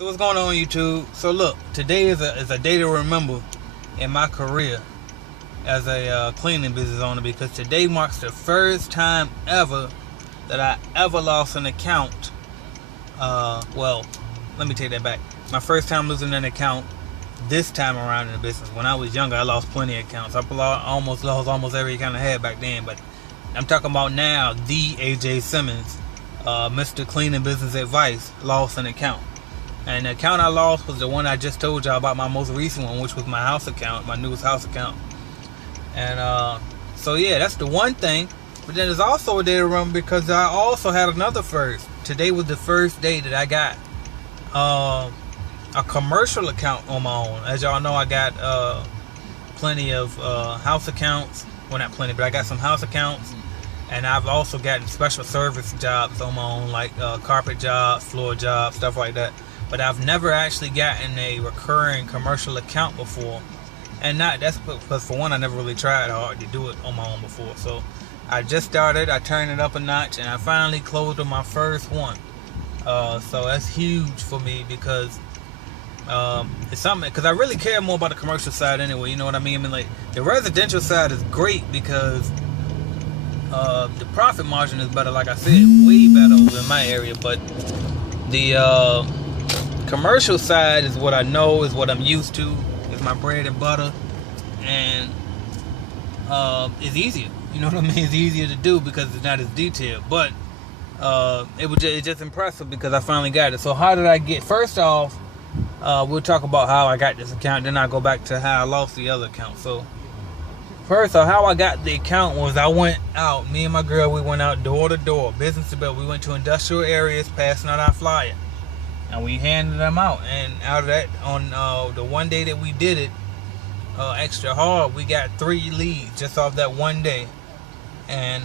So what's going on, YouTube? So look, today is a day to remember in my career as a cleaning business owner, because today marks the first time ever that I ever lost an account. Well, let me take that back. My first time losing an account this time around in the business. When I was younger, I lost plenty of accounts. I almost lost every account I had back then, but I'm talking about now, the AJ Simmons, Mr. Cleaning Business Advice, lost an account. And the account I lost was the one I just told y'all about, my most recent one, which was my house account, my newest house account. And so yeah, that's the one thing. But then there's also a day to remember because I also had another first. Today was the first day that I got a commercial account on my own. As y'all know, I got plenty of house accounts. Well, not plenty, but I got some house accounts. And I've also gotten special service jobs on my own, like carpet jobs, floor jobs, stuff like that. But I've never actually gotten a recurring commercial account before. And that's because, for one, I never really tried hard to do it on my own before. So I just started, I turned it up a notch, and I finally closed on my first one. So that's huge for me because it's something, because I really care more about the commercial side anyway, you know what I mean? I mean, like, the residential side is great because the profit margin is better, like I said, way better over in my area. But the commercial side is what I know, is what I'm used to, is my bread and butter, and it's easier. You know what I mean? It's easier to do because it's not as detailed. But it's just impressive because I finally got it. So how did I get? First off, we'll talk about how I got this account. Then I'll go back to how I lost the other account. So first off, how I got the account was I went out. Me and my girl, we went out door to door, business to business. We went to industrial areas, passing out our flyer, and we handed them out. And out of that, on the one day that we did it extra hard, we got 3 leads just off that one day. And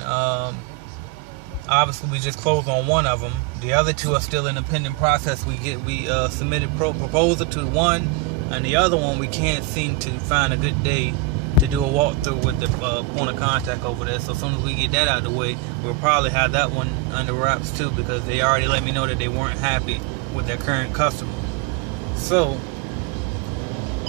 obviously we just closed on one of them. The other 2 are still in the pending process. We submitted proposal to one, and the other one we can't seem to find a good day to do a walkthrough with the point of contact over there. So as soon as we get that out of the way, we'll probably have that one under wraps too, because they already let me know that they weren't happy with their current customer. So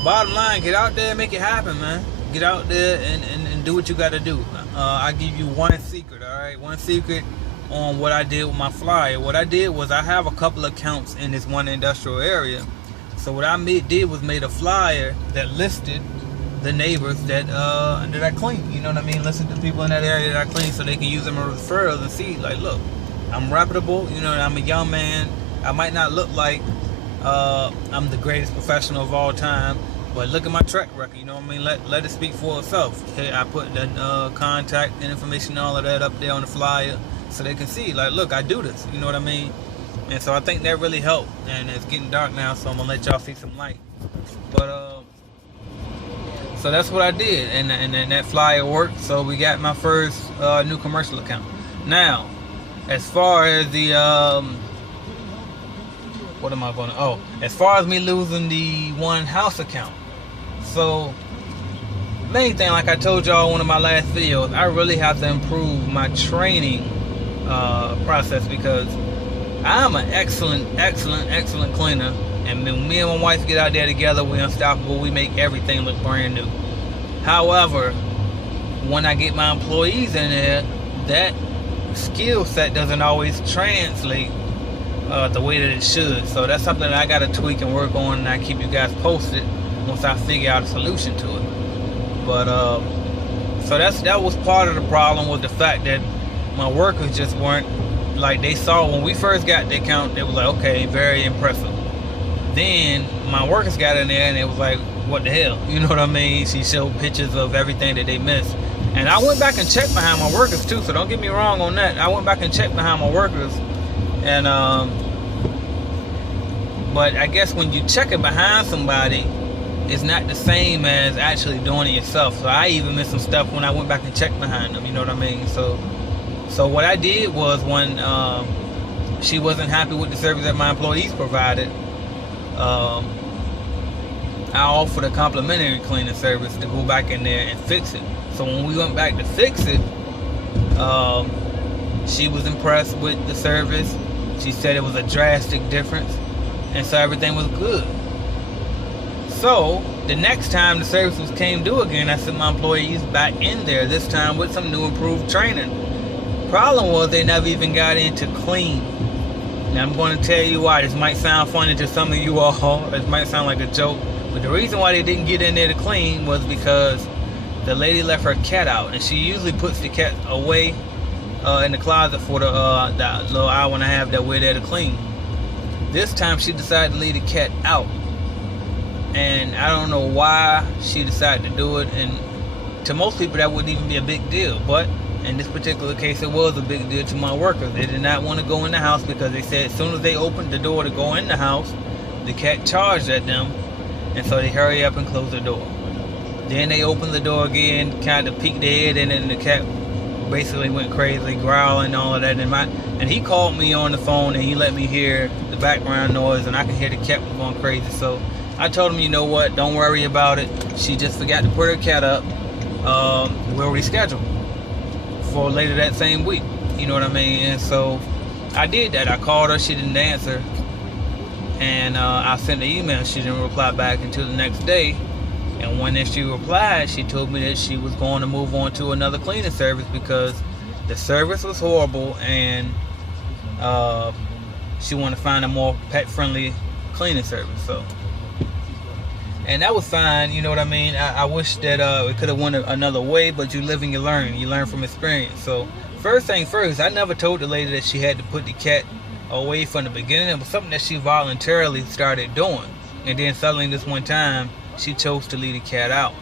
bottom line, get out there and make it happen, man. Get out there and do what you got to do. I give you one secret, all right? One secret on what I did with my flyer. What I did was, I have a couple of accounts in this one industrial area. So what I did was made a flyer that listed the neighbors that I clean. You know what I mean? Listed the people in that area that I clean, so they can use them as referrals and see, like, look, I'm reputable. You know, I'm a young man. I might not look like I'm the greatest professional of all time, but look at my track record. You know what I mean? Let it speak for itself. Hey, I put the contact and information, all of that up there on the flyer, so they can see, like, look, I do this. You know what I mean? And so I think that really helped. And it's getting dark now, so I'm gonna let y'all see some light. But so that's what I did, and that flyer worked. So we got my first new commercial account. Now, as far as the what am I going to? Oh, as far as me losing the one house account. So, main thing, like I told y'all in one of my last videos, I really have to improve my training process, because I'm an excellent cleaner. And when me and my wife get out there together, we're unstoppable. We make everything look brand new. However, when I get my employees in there, that skill set doesn't always translate the way that it should. So that's something that I got to tweak and work on, and I keep you guys posted once I figure out a solution to it. But so that was part of the problem, was the fact that my workers just weren't, like, they saw when we first got the account, they was like, okay, very impressive. Then my workers got in there and it was like, what the hell? You know what I mean? She showed pictures of everything that they missed. And I went back and checked behind my workers too, so don't get me wrong on that. I went back and checked behind my workers. And but I guess when you check it behind somebody, it's not the same as actually doing it yourself. So I even missed some stuff when I went back and checked behind them, you know what I mean? So what I did was, when she wasn't happy with the service that my employees provided, I offered a complimentary cleaning service to go back in there and fix it. So when we went back to fix it, she was impressed with the service. She said it was a drastic difference. And so everything was good. So the next time the services came due again, I sent my employees back in there, this time with some new improved training. Problem was they never even got in to clean. Now I'm going to tell you why. This might sound funny to some of you all. It might sound like a joke. But the reason why they didn't get in there to clean was because the lady left her cat out. And she usually puts the cat away in the closet for the that little hour and a half that we're there to clean. This time she decided to leave the cat out. And I don't know why she decided to do it. And to most people that wouldn't even be a big deal. But in this particular case, it was a big deal to my workers. They did not want to go in the house because they said as soon as they opened the door to go in the house, the cat charged at them. And so they hurry up and close the door. Then they opened the door again, kind of peeked their head in, and the cat basically went crazy, growling and all of that. And he called me on the phone and he let me hear the background noise, and I could hear the cat was going crazy. So I told him, you know what, don't worry about it. She just forgot to put her cat up. We'll reschedule for later that same week. You know what I mean? And so I did that. I called her, she didn't answer. And I sent an email, she didn't reply back until the next day. And when she replied, she told me that she was going to move on to another cleaning service because the service was horrible and she wanted to find a more pet-friendly cleaning service. So, and that was fine, you know what I mean? I wish that it could have went another way, but you live and you learn from experience. So first thing first, I never told the lady that she had to put the cat away from the beginning. It was something that she voluntarily started doing, and then suddenly this one time she chose to leave the cat out.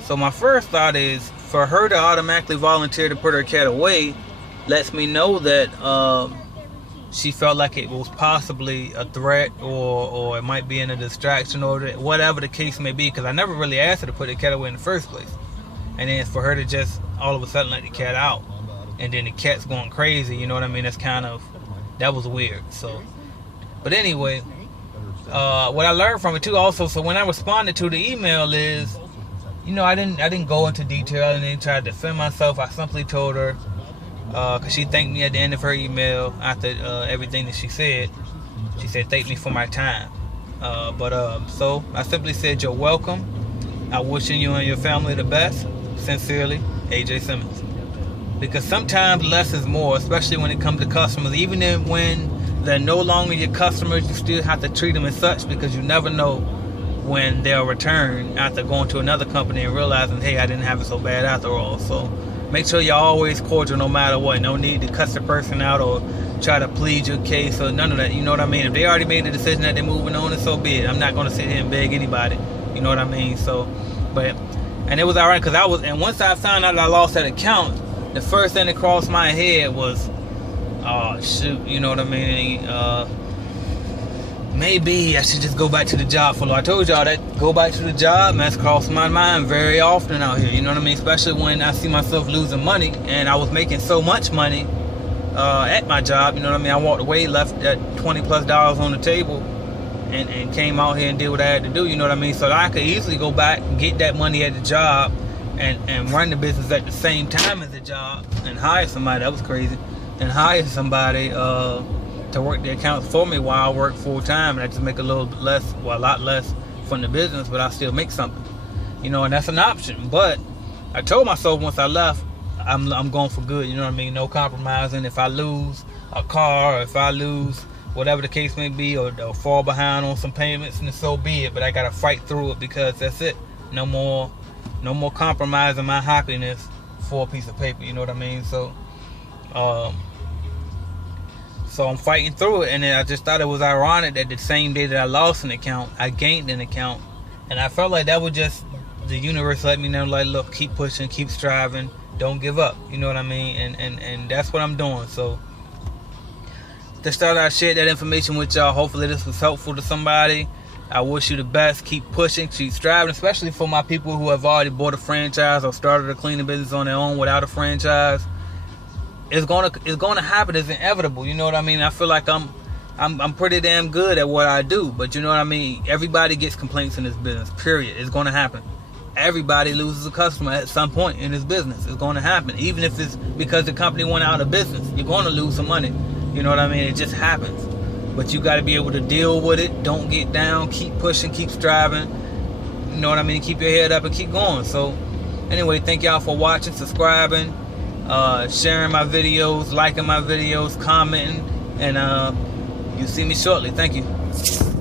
So my first thought is, for her to automatically volunteer to put her cat away lets me know that she felt like it was possibly a threat, or it might be in a distraction, or whatever the case may be, because I never really asked her to put the cat away in the first place. And then for her to just all of a sudden let the cat out, and then the cat's going crazy, you know what I mean? That was weird. So, but anyway, what I learned from it too also, so when I responded to the email is, you know, I didn't go into detail and then try to defend myself. I simply told her, because she thanked me at the end of her email after everything that she said. She said, thank me for my time. So I simply said, you're welcome. I'm wishing you and your family the best. Sincerely, AJ Simmons. Because sometimes less is more, especially when it comes to customers. Even when they're no longer your customers, you still have to treat them as such, because you never know when they'll return after going to another company and realizing, hey, I didn't have it so bad after all. So make sure you're always cordial no matter what. No need to cuss the person out or try to plead your case or none of that. You know what I mean? If they already made the decision that they're moving on, and so be it. I'm not going to sit here and beg anybody. You know what I mean? So, and it was all right, because and once I found out I lost that account, the first thing that crossed my head was, oh, shoot, you know what I mean? Maybe I should just go back to the job for. I told y'all that go back to the job, that's crossed my mind very often out here. You know what I mean? Especially when I see myself losing money, and I was making so much money at my job. You know what I mean? I walked away, left that $20+ on the table, and came out here and did what I had to do. You know what I mean? So that I could easily go back and get that money at the job and run the business at the same time as the job and hire somebody. That was crazy. And hire somebody to work the accounts for me while I work full time, and I just make a little bit less, well, a lot less from the business, but I still make something, you know. And that's an option. But I told myself once I left, I'm going for good. You know what I mean? No compromising. If I lose a car, or if I lose whatever the case may be, or fall behind on some payments, and so be it. But I gotta fight through it, because that's it. No more compromising my happiness for a piece of paper. You know what I mean? So I'm fighting through it, and then I just thought it was ironic that the same day that I lost an account, I gained an account, and I felt like that was just the universe let me know, like, look, keep pushing, keep striving, don't give up. You know what I mean? And that's what I'm doing. So to start, I shared that information with y'all. Hopefully this was helpful to somebody. I wish you the best. Keep pushing, keep striving, especially for my people who have already bought a franchise or started a cleaning business on their own without a franchise. It's gonna happen. It's inevitable. You know what I mean? I feel like I'm pretty damn good at what I do, but you know what I mean? Everybody gets complaints in this business, period. It's gonna happen. Everybody loses a customer at some point in this business. It's gonna happen. Even if it's because the company went out of business, you're gonna lose some money. You know what I mean? It just happens. but you got to be able to deal with it. Don't get down. Keep pushing. Keep striving. You know what I mean? Keep your head up and keep going. So anyway, thank y'all for watching, subscribing, sharing my videos, liking my videos, commenting, and you see me shortly. Thank you.